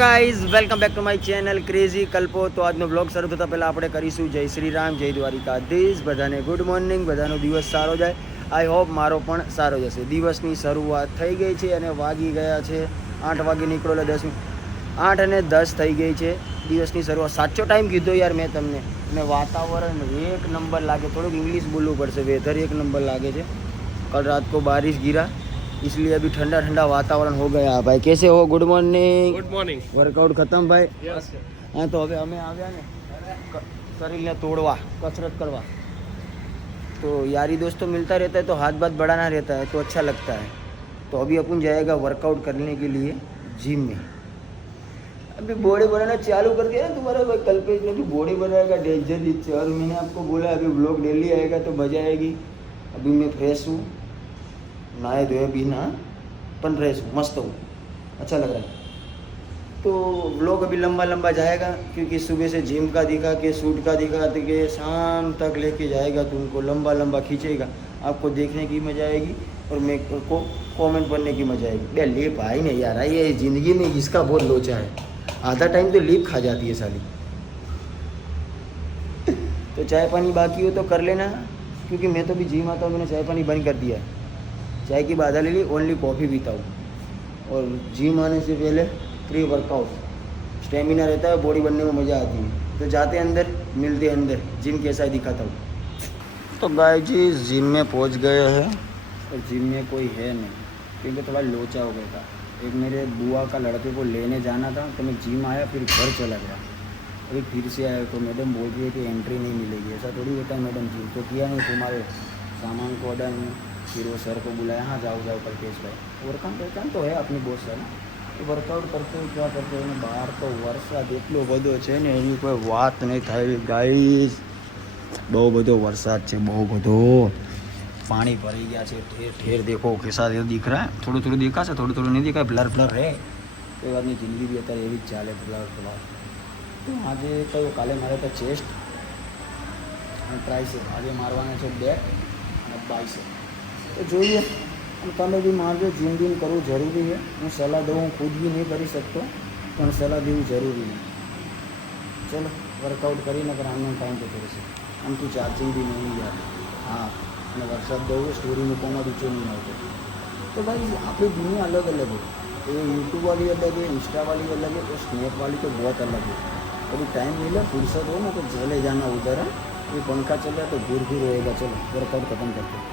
Guys welcome back to my channel crazy Kalpo. તો આજનો blog શરૂ થતાં પહેલાં આપણે કરીશું જય શ્રી રામ, જય દ્વારિકાધીશ. બધાને ગુડ મોર્નિંગ, બધાનો દિવસ સારો જાય. આઈ હોપ મારો પણ સારો જશે. દિવસની શરૂઆત થઈ ગઈ છે અને વાગી ગયા છે 8 વાગે નીકળો એટલે 8:10 થઈ ગઈ છે. દિવસની શરૂઆત સાચો ટાઈમ કીધો યાર મેં તમને. અને વાતાવરણ એક નંબર લાગે. થોડુંક ઇંગ્લિશ બોલવું પડશે. વેધર એક નંબર લાગે છે. कल रात को बारिश गिरा इसलिए अभी ठंडा ठंडा वातावरण हो गया. भाई कैसे हो? Good morning. Good morning. Workout खत्म भाई? यस. हाँ तो હવે અમે આવ્યા ને शरीर तोड़वा, कसरत करवा. तो यारी दोस्तों मिलता रहता है तो हाथ बात बढ़ाना रहता है तो अच्छा लगता है. तो अभी अपन जाएगा वर्कआउट करने के लिए जिम में. अभी बॉडी बनाना चालू कर दिया ना तुम्हारा भाई कल्पेश ने. भी बॉडी बनाएगा डेंजर से. और मैंने आपको बोला अभी ब्लॉग डेली आएगा तो मजा आएगी. अभी मैं फ्रेश हूँ, नहाए धोए भी ना, पण फ्रेश हूँ, मस्त हूँ, अच्छा लग रहा है. तो व्लॉग अभी लंबा लंबा जाएगा क्योंकि सुबह से जिम का दिखा के शूट का दिखा के शाम तक लेके जाएगा. तुमको लंबा लंबा खींचेगा. आपको देखने की मजा आएगी और मेरे को कमेंट पढ़ने की मजा आएगी. बे लीप आई नहीं यार, ये ज़िंदगी में इसका बहुत लोचा है. आधा टाइम तो लीप खा जाती है साली. तो चाय पानी बाकी हो तो कर लेना क्योंकि मैं तो भी जिम आता हूँ. मैंने चाय पानी बंद कर दिया है. चाय की बाधा ले ली, ओनली कॉफ़ी पीता हूँ. और जिम आने से पहले प्री वर्कआउट. स्टेमिना रहता है, बॉडी बनने में मज़ा आती है. तो जाते अंदर, मिलते अंदर. जिम कैसा है दिखाता हूँ. तो भाई जी जिम में पहुँच गए हैं और जिम में कोई है नहीं क्योंकि थोड़ा लोचा हो गया था. एक मेरे बुआ का लड़के को लेने जाना था तो मैं जिम आया फिर घर चला गया. अभी फिर से आया तो मैडम बोल रही है कि एंट्री नहीं मिलेगी. ऐसा थोड़ी होता है मैडम. जिम तो किया नहीं, तुम्हारे सामान को ऑर्डर नहीं. फिर वो सर को बुलाया, हाँ जाओ जाओ कल्पेश भाई. ओरखान पहचान तो है अपनी बहुत सारी. વર્કઆઉટ કરતો क्या કરતો અને બહાર તો વરસાદ એટલો બધો છે ને એની કોઈ વાત નહીં થાય ગાઈસ. બહુ બધો વરસાદ છે, બહુ બધો. પાણી ભરી ગયા છે ઠેર ઠેર. देखो कैसा दिख रहा है. થોડું થોડું દેખાશે, થોડું થોડું નહીં દેખાય. બ્લર બ્લર રહે. કોઈ વાતની જિંદગી બી અત્યારે એવી જ ચાલે, બ્લર બ્લર. તો આજે કયો કાલે મારે તો ચેસ્ટ અને ટ્રાઇસેપ. આજે મારવાના છે બેક અને બાયસેપ. તો જોઈએ. અને તમે બી મારજો. જીમ બીમ કરવું જરૂરી છે. હું સલાહ દઉં, હું ખુદ બી નહીં કરી શકતો પણ સલાહ દેવું જરૂરી છે. ચલો વર્કઆઉટ કરીને પણ આમનો ટાઈમ જતો રહેશે. આમ તો ચાર્જિંગ બી નહીં યાર. હા અને વરસાદ દઉં સ્ટોરી મૂકવામાં ઊંચો નહીં આવતો. તો ભાઈ આપણી દુનિયા અલગ અલગ है. तो यूट्यूब वाली अलग है, इंस्टा वाली अलग है, तो स्नैप वाली तो बहुत अलग है. अभी टाइम मिला, फुर्सत हो ना तो चले जाना उधर है. ये पंखा चल रहा है तो घूर घूर रहेगा. चलो वर्कआउट खत्म करते हैं.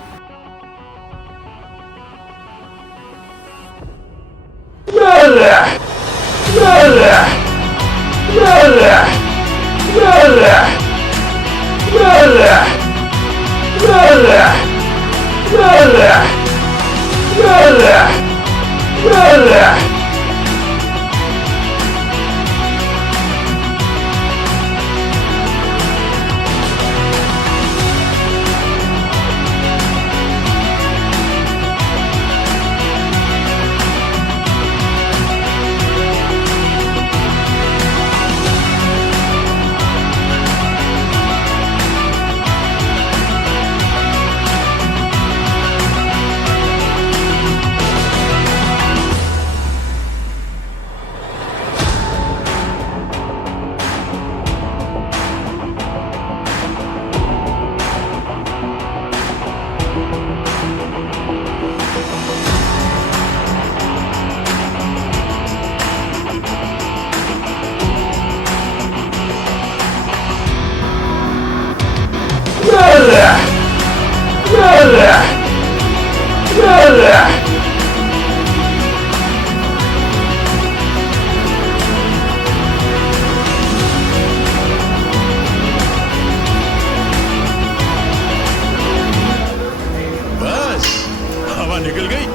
निकल गई.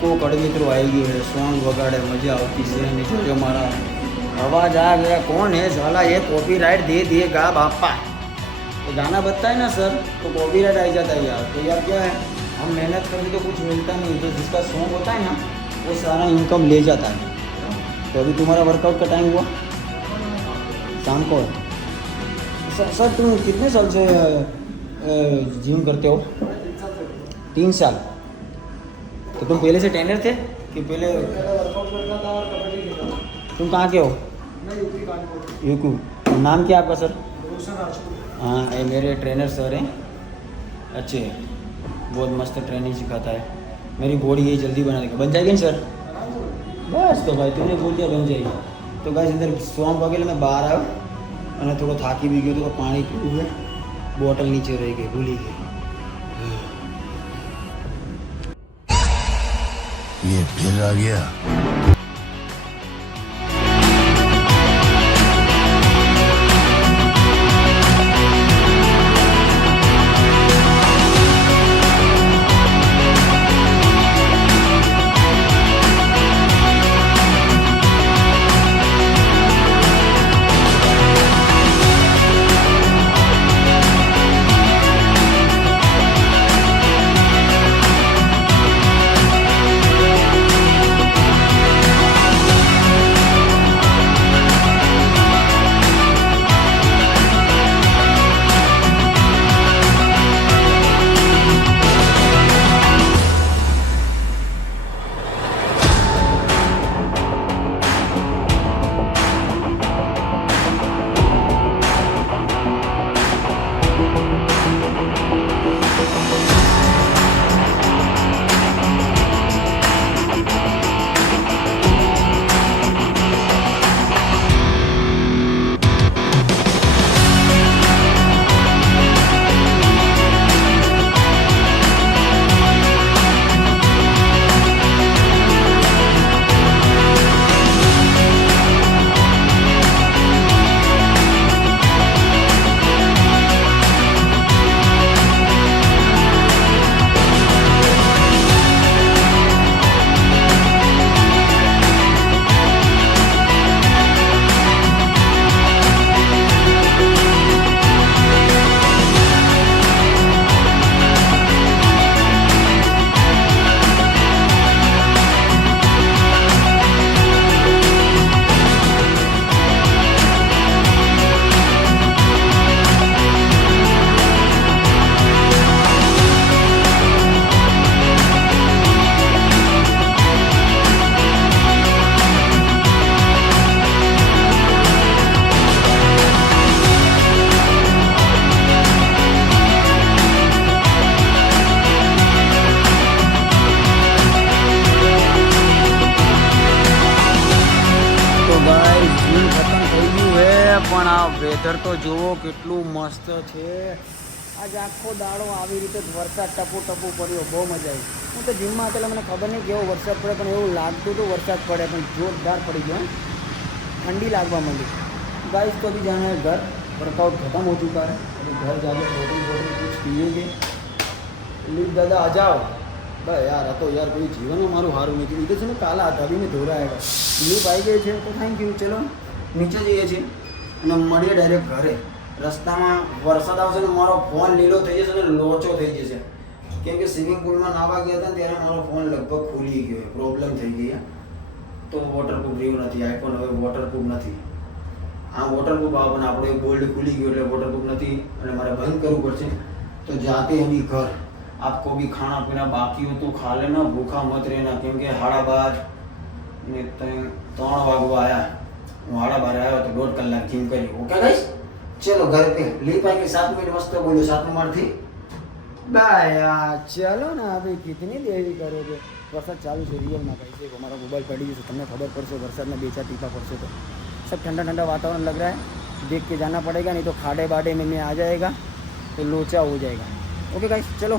को कड़वितरू आई गई है. सॉन्ग वगाड़े मजा આવતી છે. નીચે जो मारा आवाज आ गया. कौन है साला ये? कॉपीराइट दे दिएगा बापा. तो गाना बजता है ना सर तो कॉपीराइट आ जाता है यार. तो यार क्या है, हम मेहनत करेंगे तो कुछ मिलता नहीं. जो जिसका सॉन्ग होता है ना वो सारा इनकम ले जाता है. तो अभी तुम्हारा वर्कआउट का टाइम हुआ शाम को. सर तुम कितने साल से जिम करते हो? 3 साल. तो तुम पहले से ट्रेनर थे कि पहले? वर्कआउट करता था और कबड्डी खेलता था. तुम कहाँ के हो? मैं यूपी कानपुर। यूपी। नाम क्या आपका सर? रोशन राजपूत। हाँ, ये मेरे ट्रेनर सर हैं, अच्छे हैं, बहुत मस्त ट्रेनिंग सिखाता है। मेरी बॉडी ये जल्दी बना देगा। बन जाएगी ना सर? बस तो भाई तुमने बोल दिया बन जाएगी। तो गाइस अंदर सॉन्ग वगैरह में बाहर आयो અને થોડો થાકી બી ગયો તો પાણી પીવું છે, બોટલ નીચે રહી ગઈ, ભૂલી ગઈ. ये फिर आ गया. પણ આ વેધર તો જુઓ કેટલું મસ્ત છે. આજ આખો દાડો આવી રીતે જ વરસાદ ટપુ ટપુ પડ્યો, બહુ મજા આવી. હું તો જીમમાં હતા એટલે મને ખબર નહીં કેવો વરસાદ પડે, પણ એવું લાગતું હતું વરસાદ પડે, પણ જોરદાર પડી ગયો. ठंडी लागवा માંડી. गाइस तो अभी जाना है घर, वर्कआउट खत्म हो चुका है. अभी घर जाके प्रोटीन कुछ पिएंगे. લીપ દાદા आ जाओ. બસ યાર આ તો યાર કોઈ જીવનમાં મારું સારું નથી. એ તો છે ને કાલા ધવીને ધોરાયેલો. લીપ આવી ગઈ છે તો થેન્ક યુ. ચલો નીચે જઈએ છીએ અને મળીએ ડાયરેક્ટ ઘરે. રસ્તામાં વરસાદ આવશે ને મારો ફોન લીલો થઈ જશે ને લોચો થઈ જશે, કેમ કે સ્વિમિંગ પુલમાં નાવા ગયા હતા ત્યારે મારો ફોન લગભગ ખુલી ગયો, પ્રોબ્લેમ થઈ ગઈ. તો વોટરપ્રૂફ રહ્યું નથી આઈફોન, હવે વોટરપ્રૂફ નથી. આ વોટરપ્રૂફ આવે પણ આપણે ગોલ્ડ ખુલી ગયું એટલે વોટરપ્રૂફ નથી અને મારે બંધ કરવું પડશે. तो जाते हैं अभी घर. आपको भी खाना पीना बाकी हो तो खा लेना, भूखा मत रहना, क्योंकि 12:30 ने 3 वागवा आया. હું 12:30 આવ્યો તો 1.5 કલાક જીમ કરી. ઓકે ગાઈસ, ચલો घर पे લીપ आएंगे 7 मिनट मस्त बोलो 7 मार थी बाय. चलो ना अभी कितनी देरी करोगे. वरसाद चालू है रियल में भाई. देखो हमारा मोबाइल पड़ी गई, તમને ખબર પડશે વરસાદના 2-4 ટીપા પડશે તો सब ठंडा ठंडा वातावरण लग रहा है. देख के जाना पड़ेगा, नहीं तो खाड़े बाड़े में आ जाएगा तो लोचा हो जाएगा. ओके गाइस चलो.